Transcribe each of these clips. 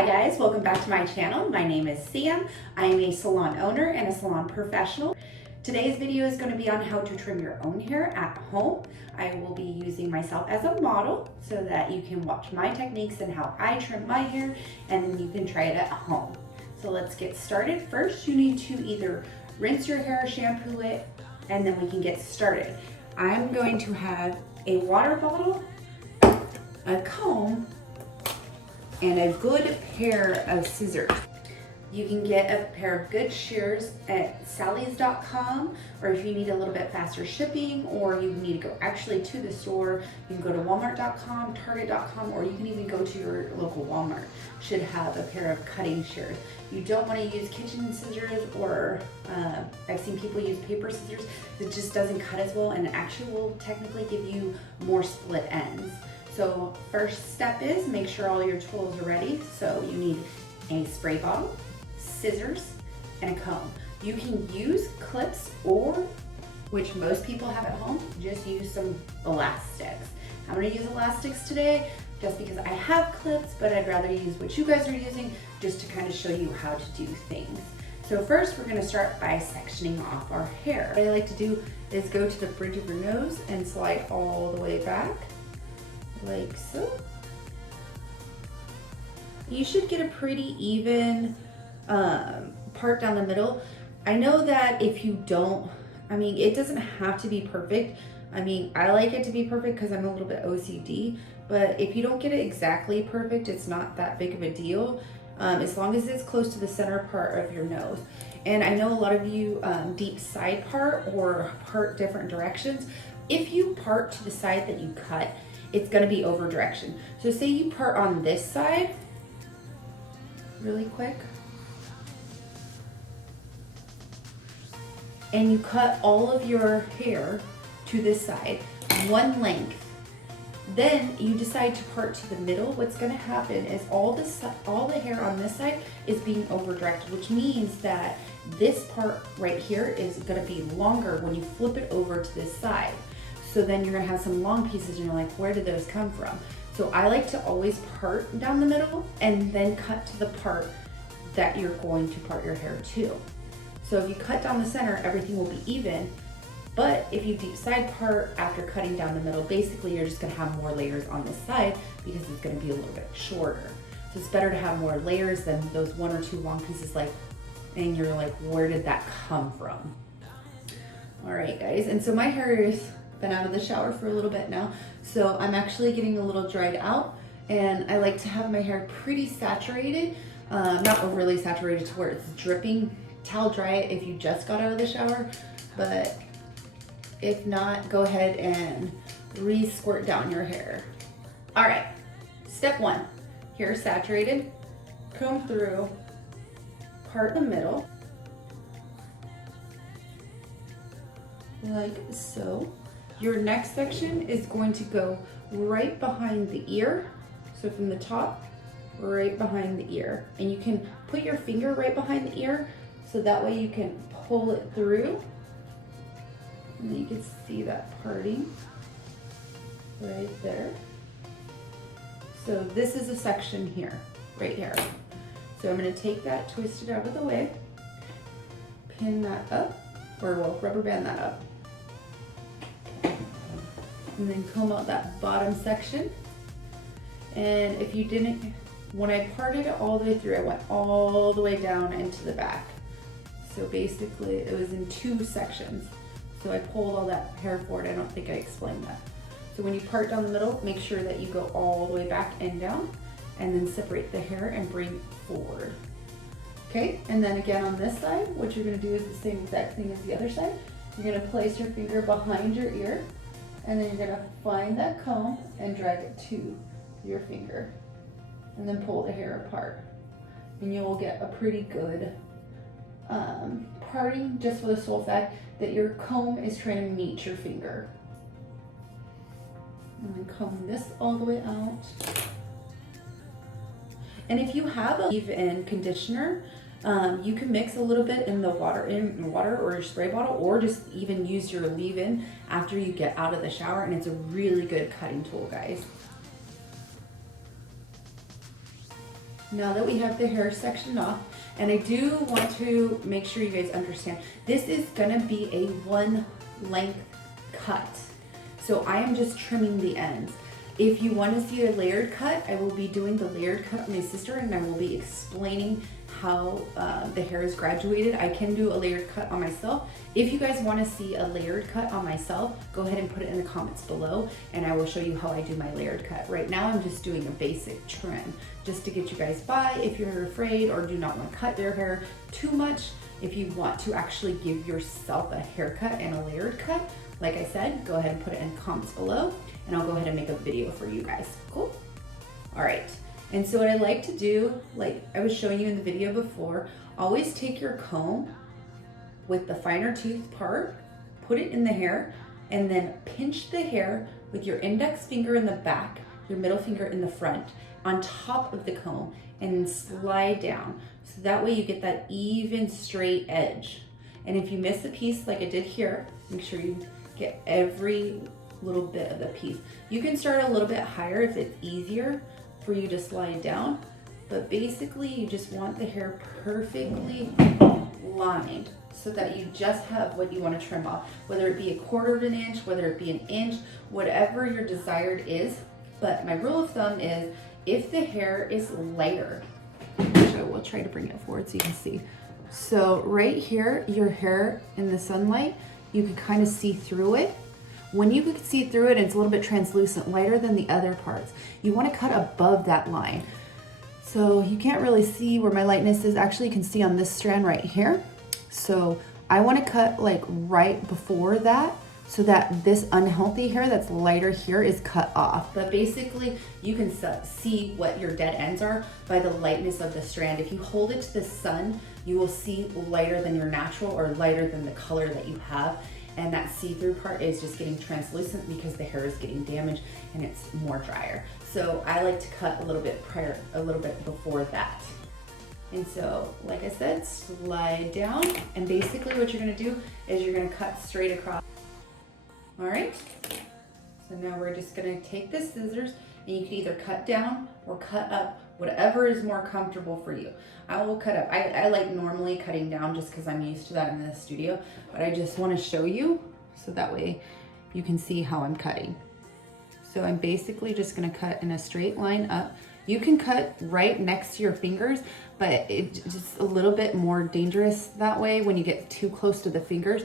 Hi guys, welcome back to my channel. My name is Sam. I am a salon owner and a salon professional. Today's video is going to be on how to trim your own hair at home. I will be using myself as a model so that you can watch my techniques and how I trim my hair, and then you can try it at home. So let's get started. First, you need to either rinse your hair, shampoo it, and then we can get started. I'm going to have a water bottle, a comb, and a good pair of scissors. You can get a pair of good shears at sallys.com, or if you need a little bit faster shipping, or you need to go actually to the store, you can go to walmart.com, target.com, or you can even go to your local Walmart. Should have a pair of cutting shears. You don't want to use kitchen scissors, or I've seen people use paper scissors. It just doesn't cut as well, and actually will technically give you more split ends. So first step is make sure all your tools are ready. So you need a spray bottle, scissors, and a comb. You can use clips, or, which most people have at home, just use some elastics. I'm gonna use elastics today just because I have clips, but I'd rather use what you guys are using just to kind of show you how to do things. So first we're gonna start by sectioning off our hair. What I like to do is go to the bridge of your nose and slide all the way back, like so. You should get a pretty even part down the middle. I know that if you don't, it doesn't have to be perfect. I like it to be perfect because I'm a little bit OCD, but if you don't get it exactly perfect, it's not that big of a deal, as long as it's close to the center part of your nose. And I know a lot of you deep side part or part different directions. If you part to the side that you cut, it's gonna be over direction. So say you part on this side, really quick, and you cut all of your hair to this side, one length. Then you decide to part to the middle. What's gonna happen is all the hair on this side is being over directed, which means that this part right here is gonna be longer when you flip it over to this side. So then you're gonna have some long pieces and you're like, where did those come from? So I like to always part down the middle and then cut to the part that you're going to part your hair to. So if you cut down the center, everything will be even. But if you deep side part after cutting down the middle, basically you're just gonna have more layers on this side because it's gonna be a little bit shorter. So it's better to have more layers than those one or two long pieces, and you're like, where did that come from? All right, guys, and so my hair has been out of the shower for a little bit now, so I'm actually getting a little dried out, and I like to have my hair pretty saturated, not overly saturated to where it's dripping. Towel dry it if you just got out of the shower, but if not, go ahead and re-squirt down your hair. All right, step one, hair saturated, comb through, part the middle, like so. Your next section is going to go right behind the ear. So from the top, right behind the ear. And you can put your finger right behind the ear so that way you can pull it through. And you can see that parting right there. So this is a section here, right here. So I'm gonna take that, twist it out of the way, pin that up, or we'll rubber band that up. And then comb out that bottom section. And if you didn't, when I parted it all the way through, I went all the way down into the back. So basically it was in two sections. So I pulled all that hair forward. I don't think I explained that. So when you part down the middle, make sure that you go all the way back and down, and then separate the hair and bring it forward. Okay, and then again on this side, what you're gonna do is the same exact thing as the other side. You're gonna place your finger behind your ear, and then you're gonna find that comb and drag it to your finger, and then pull the hair apart. And you will get a pretty good parting, just for the sole fact that your comb is trying to meet your finger. And then comb this all the way out. And if you have a leave-in conditioner, you can mix a little bit in the water, or your spray bottle, or just even use your leave-in after you get out of the shower, and it's a really good cutting tool, guys. Now that we have the hair sectioned off, and I do want to make sure you guys understand, this is gonna be a one length cut. So I am just trimming the ends. If you want to see a layered cut, I will be doing the layered cut on my sister, and I will be explaining how the hair is graduated. I can do a layered cut on myself. If you guys want to see a layered cut on myself, go ahead and put it in the comments below, and I will show you how I do my layered cut. Right now I'm just doing a basic trim just to get you guys by if you're afraid or do not want to cut your hair too much. If you want to actually give yourself a haircut and a layered cut, like I said, go ahead and put it in the comments below, and I'll go ahead and make a video for you guys. Cool? All right. And so what I like to do, like I was showing you in the video before, always take your comb with the finer tooth part, put it in the hair, and then pinch the hair with your index finger in the back, your middle finger in the front, on top of the comb, and slide down. So that way you get that even straight edge. And if you miss a piece like I did here, make sure you get every little bit of the piece. You can start a little bit higher if it's easier for you to slide down, but basically you just want the hair perfectly lined so that you just have what you want to trim off, whether it be 1/4 of an inch, whether it be an inch, whatever your desired is. But my rule of thumb is if the hair is layered, so we'll try to bring it forward so you can see. So right here, your hair in the sunlight, you can kind of see through it. When you can see through it, it's a little bit translucent, lighter than the other parts. You want to cut above that line. So you can't really see where my lightness is. Actually, you can see on this strand right here. So I want to cut like right before that so that this unhealthy hair that's lighter here is cut off. But basically, you can see what your dead ends are by the lightness of the strand. If you hold it to the sun, you will see lighter than your natural or lighter than the color that you have. And that see-through part is just getting translucent because the hair is getting damaged and it's more drier. So I like to cut a little bit before that. And so, like I said, slide down, and basically what you're gonna do is you're gonna cut straight across. All right, so now we're just gonna take the scissors, and you can either cut down or cut up, whatever is more comfortable for you. I will cut up. I like normally cutting down just because I'm used to that in the studio, but I just want to show you so that way you can see how I'm cutting. So I'm basically just going to cut in a straight line up. You can cut right next to your fingers, but it's just a little bit more dangerous that way when you get too close to the fingers.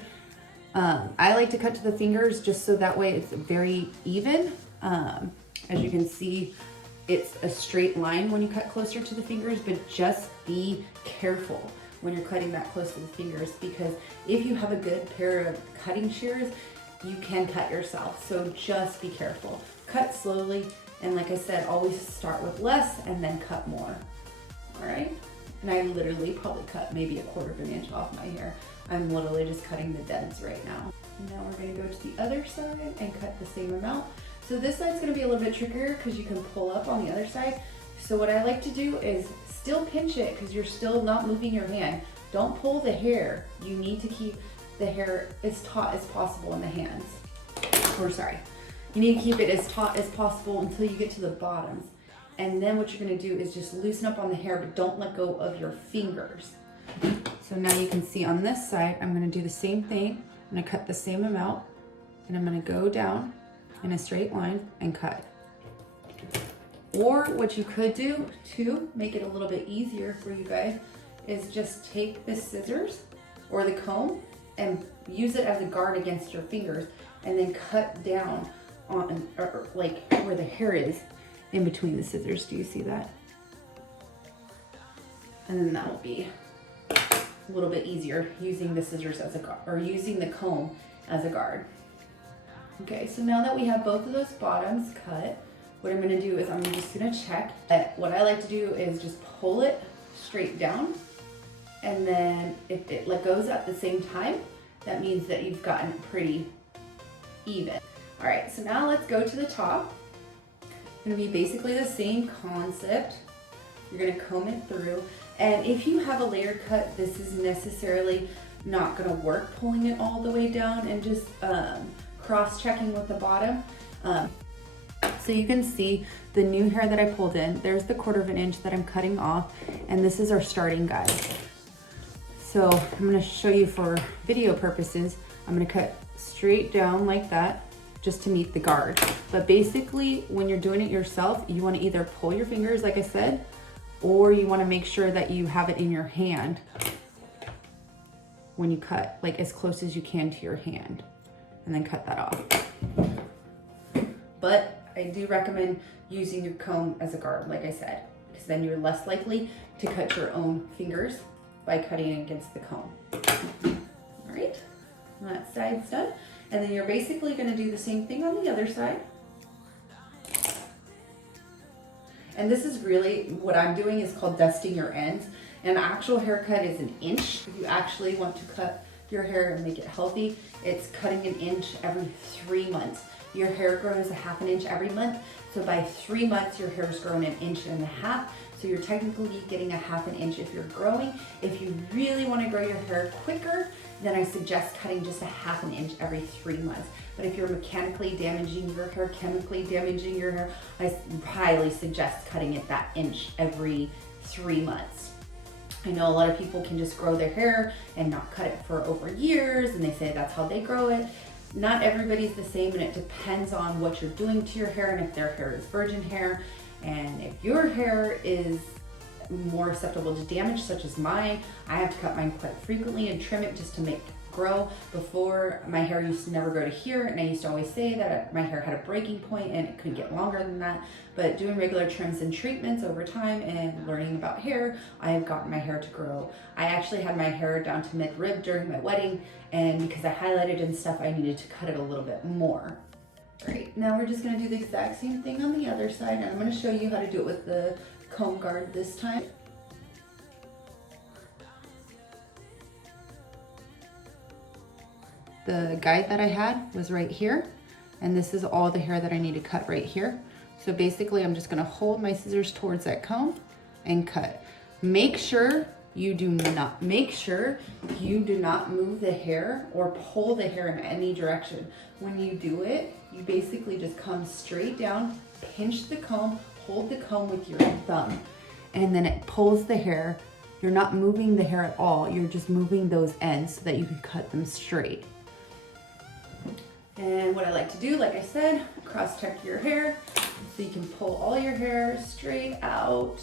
I like to cut to the fingers just so that way it's very even. As you can see, it's a straight line when you cut closer to the fingers, but just be careful when you're cutting that close to the fingers, because if you have a good pair of cutting shears, you can cut yourself. So just be careful. Cut slowly, and like I said, always start with less and then cut more. All right? And I literally probably cut maybe 1/4 of an inch off my hair. I'm literally just cutting the deads right now. Now we're gonna go to the other side and cut the same amount. So this side's gonna be a little bit trickier because you can pull up on the other side. So what I like to do is still pinch it because you're still not moving your hand. Don't pull the hair. You need to keep the hair as taut as possible in the hands. Or sorry, you need to keep it as taut as possible until you get to the bottoms. And then what you're gonna do is just loosen up on the hair, but don't let go of your fingers. So now you can see on this side, I'm gonna do the same thing. I'm gonna cut the same amount, and I'm gonna go down in a straight line and cut. Or what you could do to make it a little bit easier for you guys is just take the scissors or the comb and use it as a guard against your fingers, and then cut down on or like where the hair is in between the scissors. Do you see that? And then that will be a little bit easier using the scissors as a guard, or using the comb as a guard. Okay, so now that we have both of those bottoms cut, what I'm gonna do is I'm just gonna check. What I like to do is just pull it straight down, and then if it goes at the same time, that means that you've gotten it pretty even. All right, so now let's go to the top. It's gonna be basically the same concept. You're gonna comb it through, and if you have a layered cut, this is necessarily not gonna work, pulling it all the way down and just cross-checking with the bottom. So you can see the new hair that I pulled in. There's the 1/4 inch that I'm cutting off, and this is our starting guide. So I'm gonna show you for video purposes. I'm gonna cut straight down like that, just to meet the guard. But basically, when you're doing it yourself, you wanna either pull your fingers, like I said, or you wanna make sure that you have it in your hand when you cut, like as close as you can to your hand, and then cut that off. But I do recommend using your comb as a guard, like I said, because then you're less likely to cut your own fingers by cutting against the comb. All right, that side's done. And then you're basically gonna do the same thing on the other side. And this is really, what I'm doing is called dusting your ends. An actual haircut is 1 inch. If you actually want to cut your hair and make it healthy, it's cutting 1 inch every 3 months. Your hair grows 1/2 inch every month. So by 3 months, your hair's grown 1.5 inches. So you're technically getting 1/2 inch if you're growing. If you really want to grow your hair quicker, then I suggest cutting just 1/2 inch every 3 months. But if you're mechanically damaging your hair, chemically damaging your hair, I highly suggest cutting it that inch every 3 months. I know a lot of people can just grow their hair and not cut it for over years, and they say that's how they grow it. Not everybody's the same, and it depends on what you're doing to your hair and if their hair is virgin hair. And if your hair is more susceptible to damage, such as mine, I have to cut mine quite frequently and trim it just to make it grow. Before, my hair used to never grow to here, and I used to always say that my hair had a breaking point and it couldn't get longer than that. But doing regular trims and treatments over time and learning about hair, I have gotten my hair to grow. I actually had my hair down to mid-rib during my wedding, and because I highlighted and stuff, I needed to cut it a little bit more. Great, now we're just gonna do the exact same thing on the other side, and I'm gonna show you how to do it with the comb guard this time. The guide that I had was right here, and this is all the hair that I need to cut right here. So basically, I'm just gonna hold my scissors towards that comb and cut. Make sure you do not move the hair or pull the hair in any direction. When you do it, you basically just come straight down, pinch the comb, hold the comb with your thumb, and then it pulls the hair. You're not moving the hair at all. You're just moving those ends so that you can cut them straight. And what I like to do, like I said, cross-check your hair so you can pull all your hair straight out,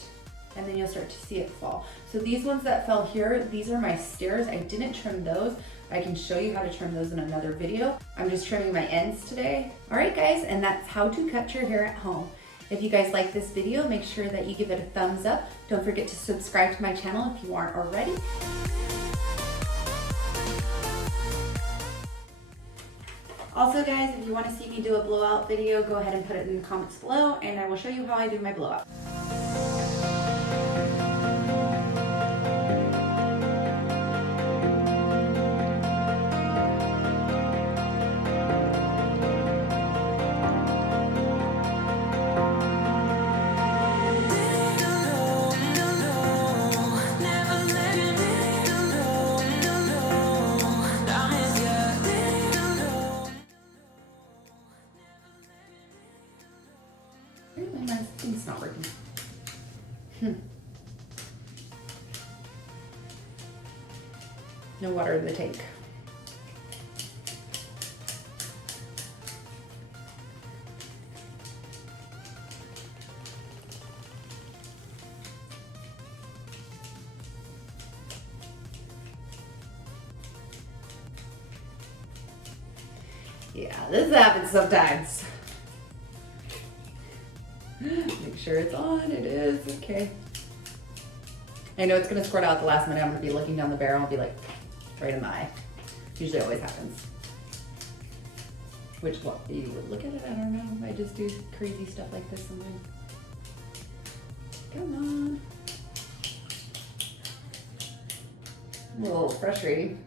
and then you'll start to see it fall. So these ones that fell here, these are my stairs. I didn't trim those. I can show you how to trim those in another video. I'm just trimming my ends today. All right, guys, and that's how to cut your hair at home. If you guys like this video, make sure that you give it a thumbs up. Don't forget to subscribe to my channel if you aren't already. Also, guys, if you want to see me do a blowout video, go ahead and put it in the comments below, and I will show you how I do my blowout. It's not working. No water in the tank. Yeah, this happens sometimes. Make sure it's on. It is. Okay. I know it's going to squirt out at the last minute. I'm going to be looking down the barrel and be like, right in the eye. Usually always happens. Which, what, you would look at it? I don't know. I just do crazy stuff like this sometimes. Come on. A little frustrating.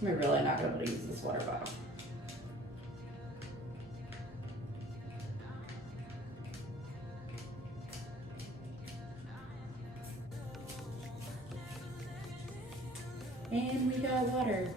I'm really not going to be able to use this water bottle. And we got water.